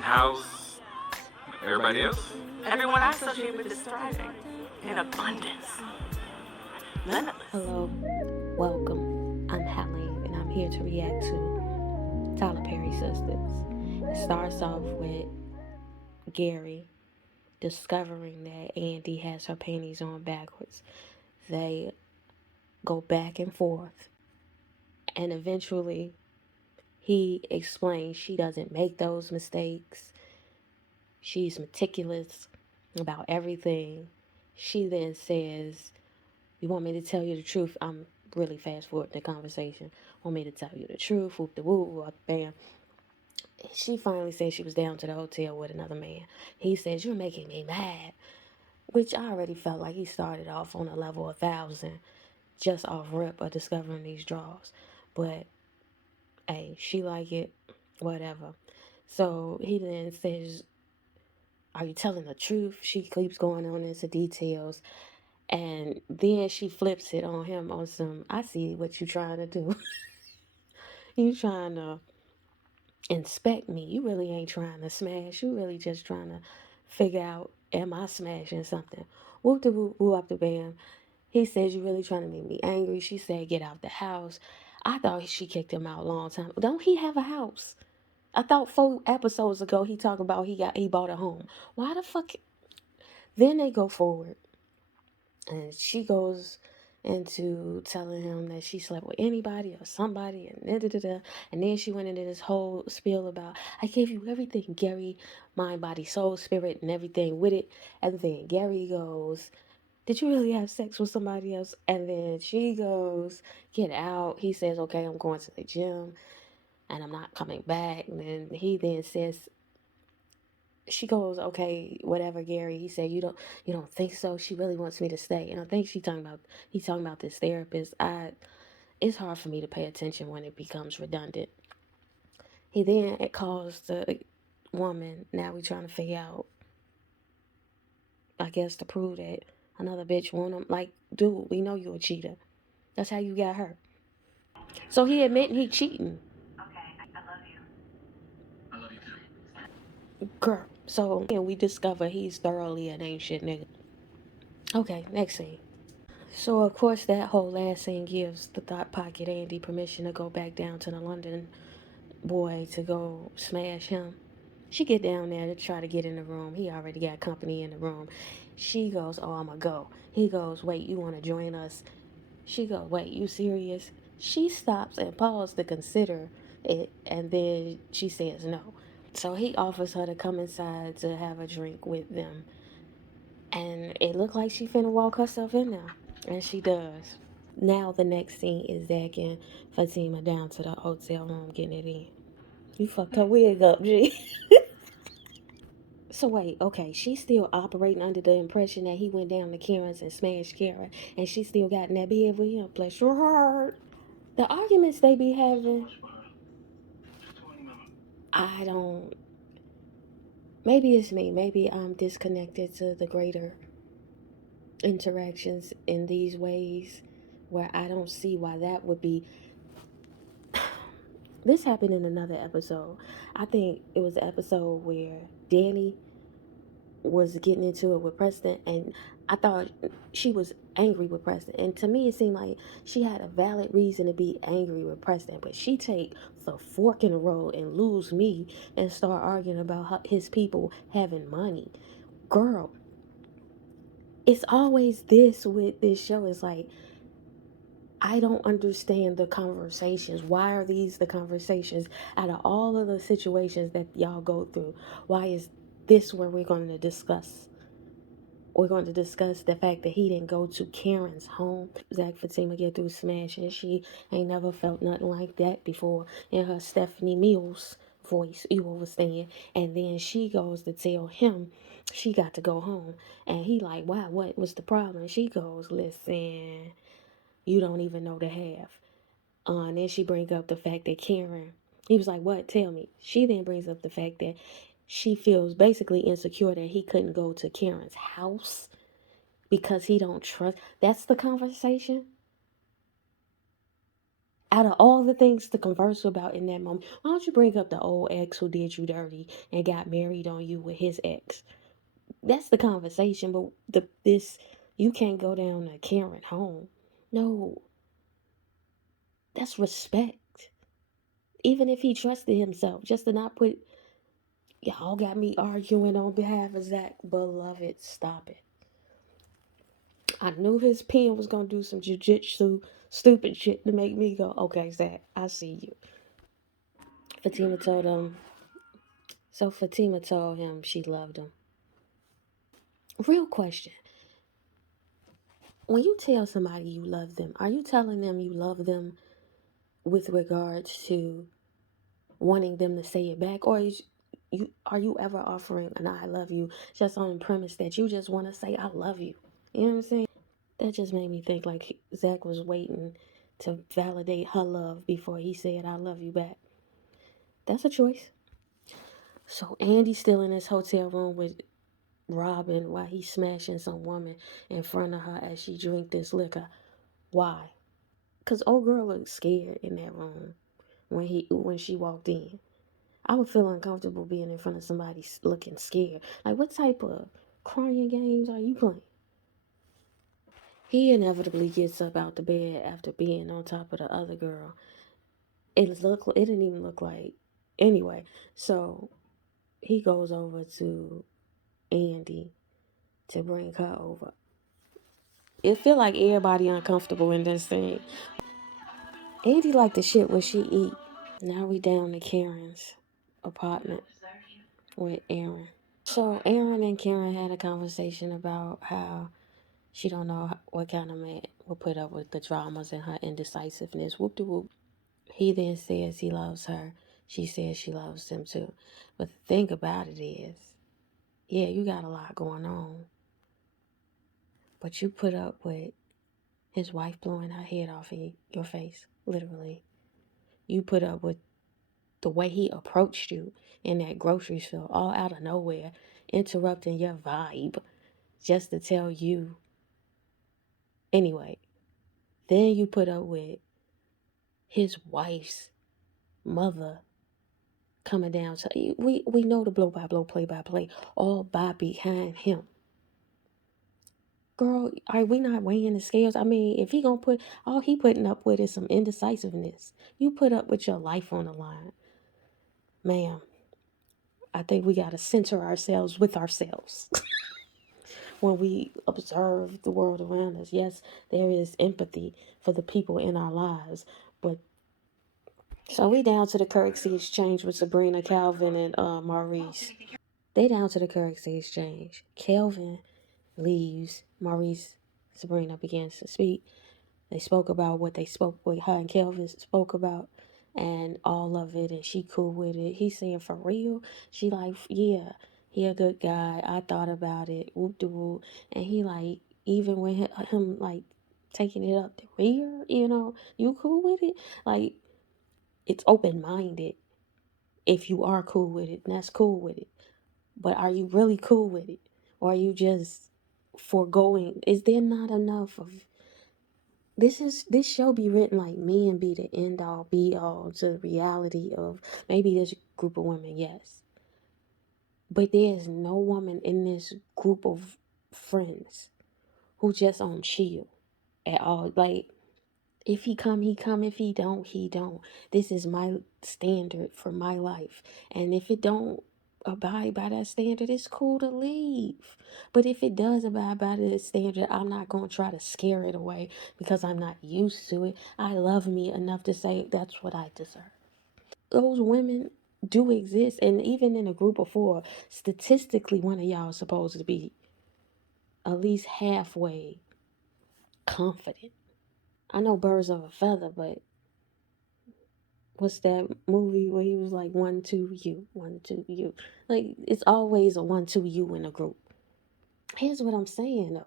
How's everybody else? Everyone I associate with is thriving in abundance. Limitless. Hello, welcome. I'm Helen, and I'm here to react to Tyler Perry Sistas. It starts off with Gary discovering that Andi has her panties on backwards. They go back and forth, and eventually he explains she doesn't make those mistakes. She's meticulous about everything. She then says, "You want me to tell you the truth?" I'm really fast forwarding the conversation. "Want me to tell you the truth?" Whoop de whoop, whoop, bam. She finally said she was down to the hotel with another man. He says, "You're making me mad," which I already felt like he started off on a level 1,000 just off rip of discovering these draws. But hey, she like it, whatever. So he then says, "Are you telling the truth?" She keeps going on into details. And then she flips it on him on some, "I see what you trying to do. You trying to inspect me. You really ain't trying to smash. You really just trying to figure out, am I smashing something?" Whoop de whoop, whoop up the bam. He says, "You really trying to make me angry." She said, "Get out the house." I thought she kicked him out a long time. Don't he have a house? I thought 4 episodes ago he talked about he bought a home. Why the fuck? Then they go forward. And she goes into telling him that she slept with anybody or somebody, and da, da, da, da. And then she went into this whole spiel about, "I gave you everything, Gary, mind, body, soul, spirit, and everything with it." And then Gary goes, "Did you really have sex with somebody else?" And then she goes, "Get out." He says, "Okay, I'm going to the gym and I'm not coming back." And then he then says, she goes, "Okay, whatever, Gary." He said, "You don't think so? She really wants me to stay." And I think he's talking about this therapist. It's hard for me to pay attention when it becomes redundant. He then calls the woman. Now we trying to figure out, I guess, to prove that another bitch want him. Like, dude, we know you a cheater. That's how you got hurt. So he admitting he cheating. Okay, I love you. I love you too. Girl. So and we discover he's thoroughly an ain't shit nigga. Okay, next scene. So of course that whole last scene gives the Thought Pocket Andi permission to go back down to the London boy to go smash him. She get down there to try to get in the room. He already got company in the room. She goes, "Oh, I'ma go." He goes, "Wait, you wanna join us?" She goes, "Wait, you serious?" She stops and pauses to consider it, and then she says no. So he offers her to come inside to have a drink with them. And it looked like she finna walk herself in there. And she does. Now the next scene is Zach and Fatima down to the hotel room getting it in. You fucked her wig up, G. So wait, okay, she's still operating under the impression that he went down to Karen's and smashed Karen, and she still got in that bed with him. Bless your heart. The arguments they be having, I don't. Maybe it's me. Maybe I'm disconnected to the greater interactions in these ways where I don't see why that would be. This happened in another episode. I think it was the episode where Danny was getting into it with Preston, and I thought she was angry with Preston. And to me, it seemed like she had a valid reason to be angry with Preston, but she take the fork in the road and lose me and start arguing about his people having money. Girl, it's always this with this show. It's like, I don't understand the conversations. Why are these the conversations out of all of the situations that y'all go through? Why is this where we're going to discuss? We're going to discuss the fact that he didn't go to Karen's home. Zach Fatima get through smashing. She ain't never felt nothing like that before in her Stephanie Mills voice. You understand? And then she goes to tell him she got to go home. And he like, "Why? What was the problem?" And she goes, "Listen, you don't even know the half." And then she brings up the fact that Karen, he was like, "What? Tell me." She then brings up the fact that she feels basically insecure that he couldn't go to Karen's house because he don't trust. That's the conversation. Out of all the things to converse about in that moment, why don't you bring up the old ex who did you dirty and got married on you with his ex? That's the conversation. But this, you can't go down to Karen home. No, that's respect. Even if he trusted himself, just to not put, y'all got me arguing on behalf of Zach. Beloved, stop it. I knew his pen was gonna do some jujitsu stupid shit to make me go, okay, Zach, I see you. Fatima told him, so Fatima told him she loved him. Real question. When you tell somebody you love them, are you telling them you love them with regards to wanting them to say it back? Or are you ever offering an I love you just on the premise that you just want to say I love you? You know what I'm saying? That just made me think like Zach was waiting to validate her love before he said I love you back. That's a choice. So Andy's still in his hotel room with Robin while he's smashing some woman in front of her as she drink this liquor. Why? Because old girl looked scared in that room when she walked in. I would feel uncomfortable being in front of somebody looking scared. Like, what type of crying games are you playing? He inevitably gets up out the bed after being on top of the other girl. It didn't even look like, anyway. So he goes over to Andy to bring her over. It feel like everybody uncomfortable in this thing. Andy like the shit what she eat. Now we down to Karen's apartment with Aaron. So Aaron and Karen had a conversation about how she don't know what kind of man will put up with the dramas and her indecisiveness. Whoop de whoop. He then says he loves her. She says she loves him too. But the thing about it is, yeah, you got a lot going on. But you put up with his wife blowing her head off in your face, literally. You put up with the way he approached you in that grocery store, all out of nowhere, interrupting your vibe just to tell you. Anyway, then you put up with his wife's mother coming down. So we know the blow by blow, play by play, all by behind him. Girl, are we not weighing the scales? I mean, if he gonna put, all he putting up with is some indecisiveness. You put up with your life on the line. Ma'am, I think we gotta center ourselves with ourselves. When we observe the world around us, yes, there is empathy for the people in our lives, but so we down to the currency exchange with Sabrina, Calvin, and Maurice. They down to the currency exchange. Calvin leaves. Maurice, Sabrina begins to speak. They spoke about what they spoke, what her and Kelvin spoke about, and all of it, and she cool with it. He saying, for real? She like, yeah, he a good guy. I thought about it, whoop de whoop. And he like, even with him like taking it up the rear, you cool with it? Like, it's open-minded. If you are cool with it, that's cool with it. But are you really cool with it? Or are you just foregoing? Is there not enough of this show be written like men be the end all be all to the reality of maybe this group of women, yes. But there's no woman in this group of friends who just on chill at all. Like, if he come, he come. If he don't, he don't. This is my standard for my life. And if it don't abide by that standard, it's cool to leave. But if it does abide by the standard, I'm not going to try to scare it away because I'm not used to it. I love me enough to say that's what I deserve. Those women do exist. And even in a group of four, statistically, one of y'all is supposed to be at least halfway confident. I know birds of a feather, but what's that movie where he was like 1, 2, you, 1, 2, you? Like, it's always a 1, 2, you in a group. Here's what I'm saying though.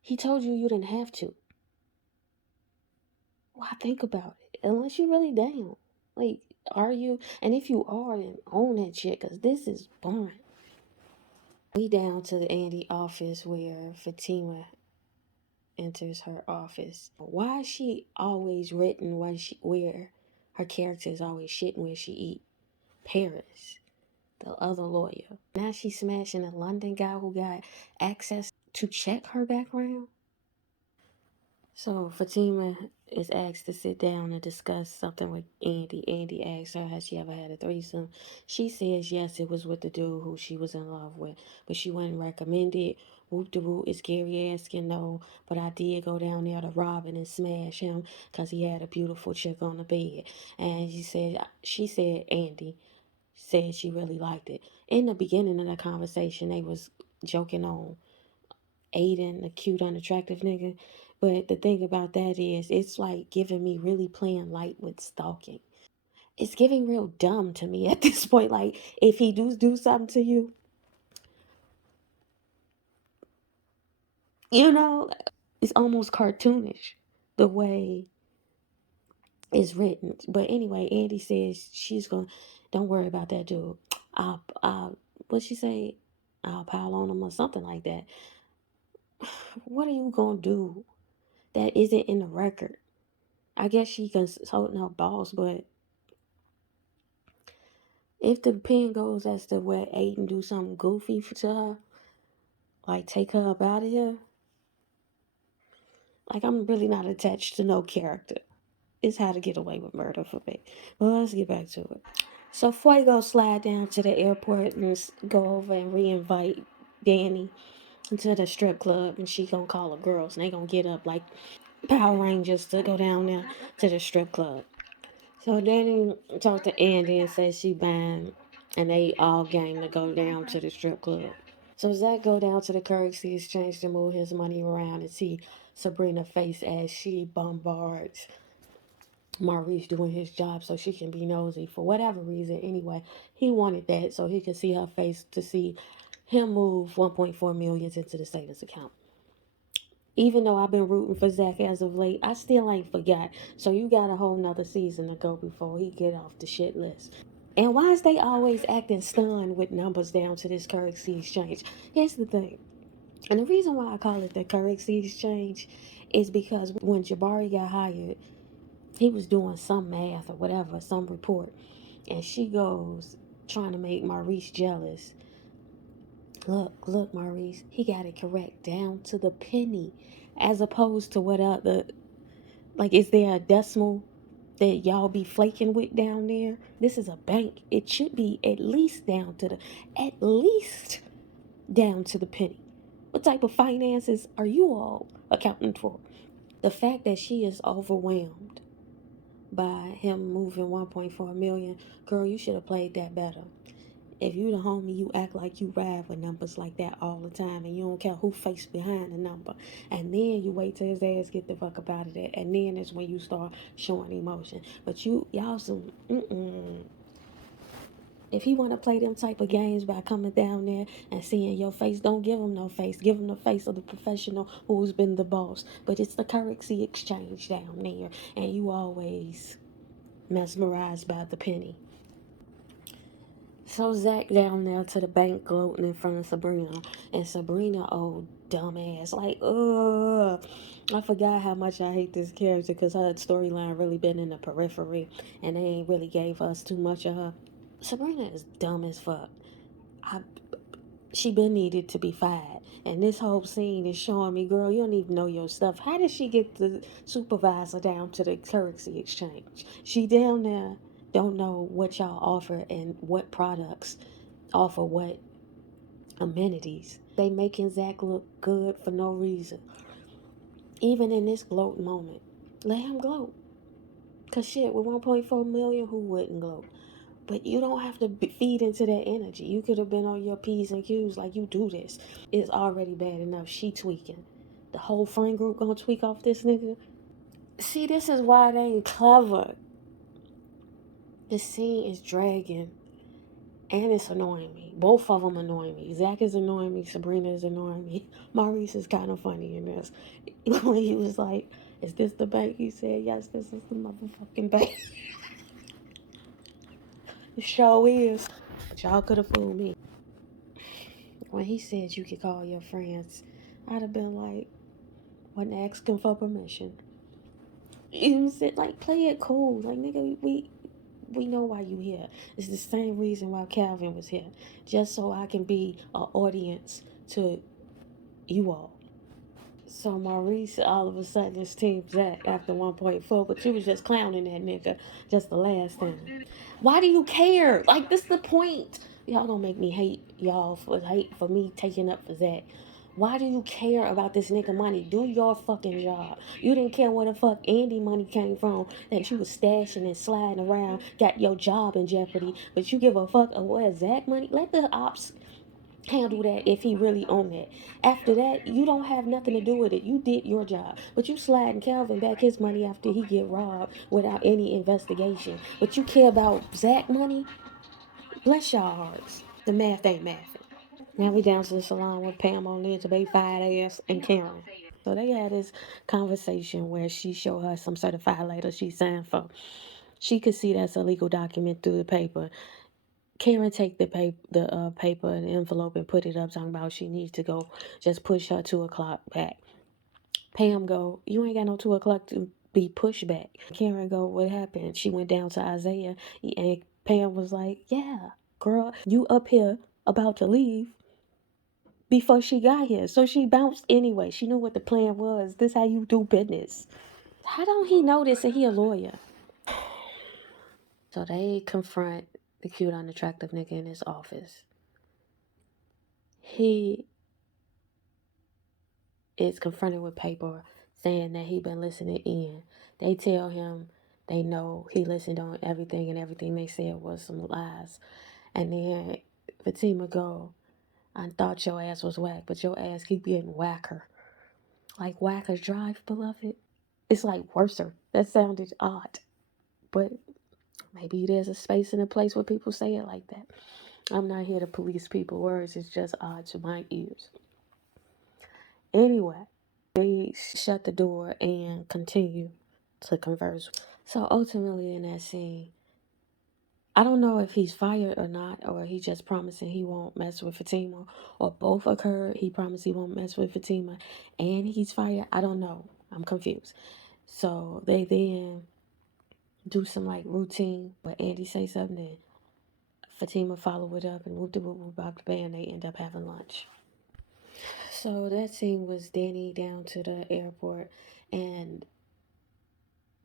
He told you didn't have to. Why think about it? Unless you're really down. Like, are you? And if you are, then own that shit, because this is boring. We down to the Andy office where Fatima enters her office. Why is she always written where her character is always shitting where she eat? Paris, the other lawyer. Now she's smashing a London guy who got access to check her background. So Fatima is asked to sit down and discuss something with Andy. Andy asks her, has she ever had a threesome? She says yes, it was with the dude who she was in love with, but she wouldn't recommend it. Whoop de whoop is Gary asking no, but I did go down there to rob him and smash him because he had a beautiful chick on the bed. And she said Andy said she really liked it. In the beginning of the conversation, they was joking on Aiden, the cute, unattractive nigga. But the thing about that is, it's like giving me really playing light with stalking. It's giving real dumb to me at this point. Like, if he do something to you, you know, it's almost cartoonish the way it's written. But anyway, Andy says she's going, don't worry about that dude. What'd she say? I'll pile on him or something like that. What are you going to do that isn't in the record? I guess she consulting her boss, but if the pen goes as to where Aiden do something goofy to her, like take her up out of here, like I'm really not attached to no character. It's how to get away with murder for me. But let's get back to it. So Fuego slide down to the airport and go over and re-invite Danny to the strip club, and she gonna call the girls, and they gonna get up like Power Rangers to go down there to the strip club. So Danny talked to Andy and said she banned, and they all game to go down to the strip club. So Zach go down to the currency exchange to move his money around and see Sabrina face as she bombards Maurice doing his job so she can be nosy for whatever reason. Anyway, he wanted that so he could see her face to see him move 1.4 million into the savings account. Even though I've been rooting for Zach as of late, I still ain't forgot. So you got a whole nother season to go before he get off the shit list. And why is they always acting stunned with numbers down to this currency exchange? Here's the thing. And the reason why I call it the currency exchange is because when Jabari got hired, he was doing some math or whatever, some report. And she goes, trying to make Maurice jealous. Look, Maurice, he got it correct down to the penny. As opposed to what other, like, is there a decimal that y'all be flaking with down there? This is a bank. It should be at least down to the penny. What type of finances are you all accounting for? The fact that she is overwhelmed by him moving 1.4 million, girl, you should have played that better. If you the homie, you act like you ride with numbers like that all the time, and you don't care who face behind the number. And then you wait till his ass get the fuck up out of there, and then it's when you start showing emotion. But y'all some If he want to play them type of games by coming down there and seeing your face, don't give him no face. Give him the face of the professional who's been the boss. But it's the currency exchange down there, and you always mesmerized by the penny. So Zach down there to the bank gloating in front of Sabrina. And Sabrina, oh, dumbass. Like, I forgot how much I hate this character because her storyline really been in the periphery. And they ain't really gave us too much of her. Sabrina is dumb as fuck. She been needed to be fired. And this whole scene is showing me, girl, you don't even know your stuff. How did she get the supervisor down to the currency exchange? She down there don't know what y'all offer and what products offer what amenities. They making Zach look good for no reason. Even in this gloat moment. Let him gloat. Cause shit, with 1.4 million, who wouldn't gloat? But you don't have to feed into that energy. You could have been on your P's and Q's like you do this. It's already bad enough. She tweaking. The whole friend group gonna tweak off this nigga. See, this is why they ain't clever. The scene is dragging. And it's annoying me. Both of them annoying me. Zach is annoying me. Sabrina is annoying me. Maurice is kind of funny in this. When he was like, is this the bank? He said, yes, this is the motherfucking bank. It sure is. But y'all could have fooled me. When he said you could call your friends, I'd have been like, Wasn't asking for permission. You said like play it cool. Like nigga, we know why you here. It's the same reason why Calvin was here. Just so I can be an audience to you all. So Maurice all of a sudden is Team Zach after 1.4, but you was just clowning that nigga just the last time. Why do you care? Like this the point. Y'all don't make me hate y'all for me taking up for Zach. Why do you care about this nigga money? Do your fucking job. You didn't care where the fuck Andy money came from that you was stashing and sliding around, got your job in jeopardy, but you give a fuck of where Zach money? Let the ops handle that if he really on that. After that, you don't have nothing to do with it. You did your job. But you sliding Calvin back his money after he get robbed without any investigation. But you care about Zach money? Bless y'all hearts. The math ain't mathing. Now we down to the salon with Pam on there to be fat ass and Karen. So they had this conversation where she showed her some certified letter she signed for. She could see that's a legal document through the paper. Karen take the paper and envelope and put it up, talking about she needs to go. Just push her 2 o'clock back. Pam go, you ain't got no 2 o'clock to be pushed back. Karen go, what happened? She went down to Isaiah, and Pam was like, yeah, girl, you up here about to leave before she got here. So she bounced anyway. She knew what the plan was. This how you do business. How don't he know this and he a lawyer? So they confront the cute, unattractive nigga in his office. He is confronted with paper saying that he been listening in. They tell him they know he listened on everything and everything they said was some lies. And then Fatima go, I thought your ass was whack, but your ass keep getting whacker. Like Whackers Drive, beloved. It's like worser. That sounded odd. But maybe there's a space and a place where people say it like that. I'm not here to police people's words. It's just odd to my ears. Anyway, they shut the door and continue to converse. So ultimately in that scene, I don't know if he's fired or not, or he just promising he won't mess with Fatima, or both occurred. He promised he won't mess with Fatima and he's fired. I don't know. I'm confused. So they then do some like routine, but Andy say something, then Fatima follow it up and whoop the whoop whoop bop the band. They end up having lunch. So that scene was Danny down to the airport and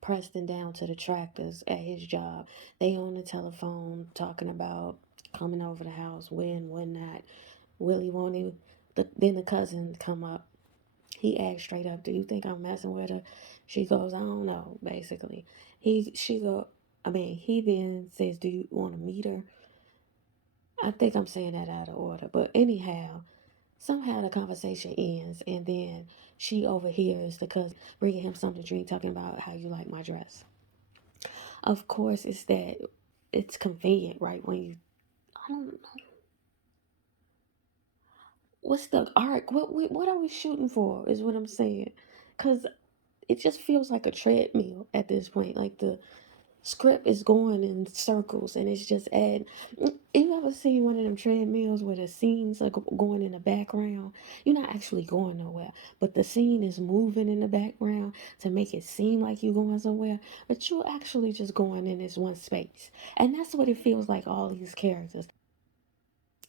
Preston down to the tractors at his job. They on the telephone talking about coming over the house, when, not. Willie wanted, then the cousin come up. He asked straight up, do you think I'm messing with her? She goes, I don't know, basically. He then says, do you want to meet her? I think I'm saying that out of order. But anyhow, somehow the conversation ends, and then she overhears the cousin bringing him something to drink, talking about how you like my dress. Of course, it's convenient, right? When you, I don't know, what's the arc? What are we shooting for? Is what I'm saying, because it just feels like a treadmill at this point. Like the script is going in circles and it's just add. You ever seen one of them treadmills where the scenes are going in the background? You're not actually going nowhere, but the scene is moving in the background to make it seem like you're going somewhere, but you're actually just going in this one space. And that's what it feels like, all these characters.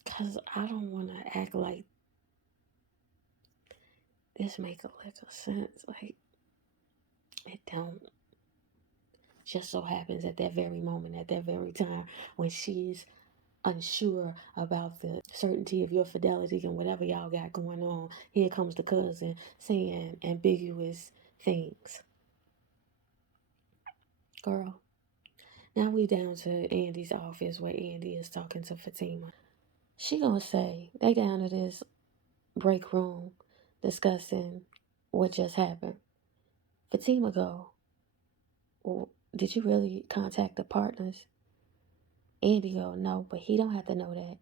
Because I don't want to act like this make a little sense. Like, it don't. Just so happens at that very moment, at that very time, when she's unsure about the certainty of your fidelity and whatever y'all got going on, here comes the cousin saying ambiguous things. Girl, now we down to Andy's office where Andy is talking to Fatima. She gonna say they down to this break room discussing what just happened. Fatima go, well, did you really contact the partners? Andy go, no, but he don't have to know that.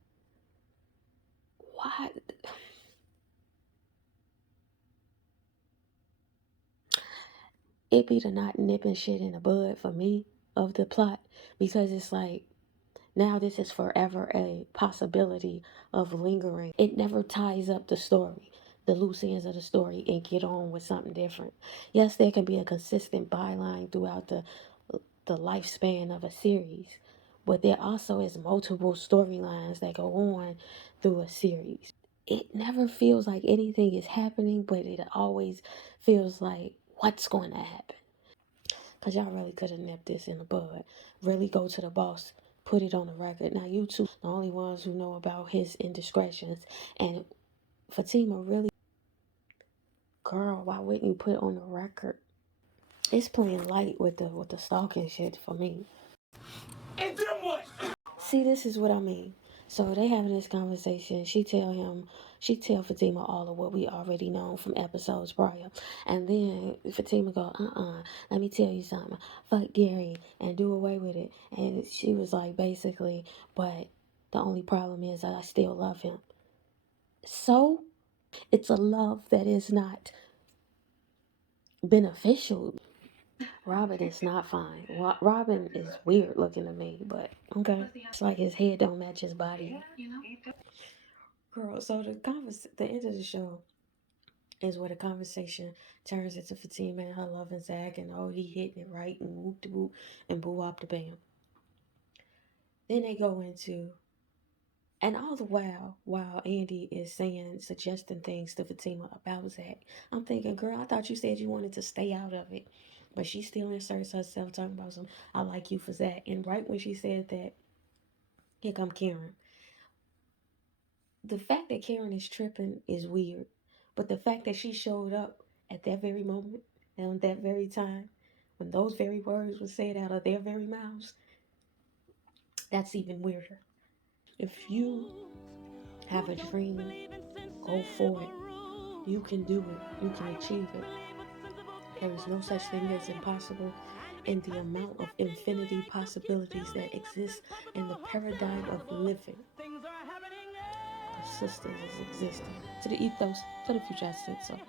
Why? It be the not nipping shit in the bud for me of the plot, because it's like now this is forever a possibility of lingering. It never ties up the story. the loose ends of the story and get on with something different. Yes, there can be a consistent byline throughout the lifespan of a series, but there also is multiple storylines that go on through a series. It never feels like anything is happening, but it always feels like what's going to happen. Because y'all really could have nipped this in the bud. Really go to the boss, put it on the record. Now, you two, the only ones who know about his indiscretions. And Fatima really, girl, why wouldn't you put it on the record? It's playing light with the stalking shit for me. And then what? See, this is what I mean. So they having this conversation. She tell Fatima all of what we already know from episodes prior. And then Fatima go, let me tell you something. Fuck Gary and do away with it. And she was like, basically, but the only problem is that I still love him. So it's a love that is not beneficial. Robin is not fine. Robin is weird looking to me, but okay. It's like his head don't match his body. Girl, so the end of the show is where the conversation turns into Fatima and her loving Zach, and oh, he hitting it right and whoop de whoop and boo up the bam. Then they go into, and all the while Andy is suggesting things to Fatima about Zach, I'm thinking, girl, I thought you said you wanted to stay out of it. But she still inserts herself talking about some, I like you for Zach. And right when she said that, here come Karen. The fact that Karen is tripping is weird. But the fact that she showed up at that very moment and that very time, when those very words were said out of their very mouths, that's even weirder. If you have a dream, go for it. You can do it. You can achieve it. There is no such thing as impossible in the amount of infinity possibilities that exist in the paradigm of living. The sisters is existing. To the ethos, to the future, I said so.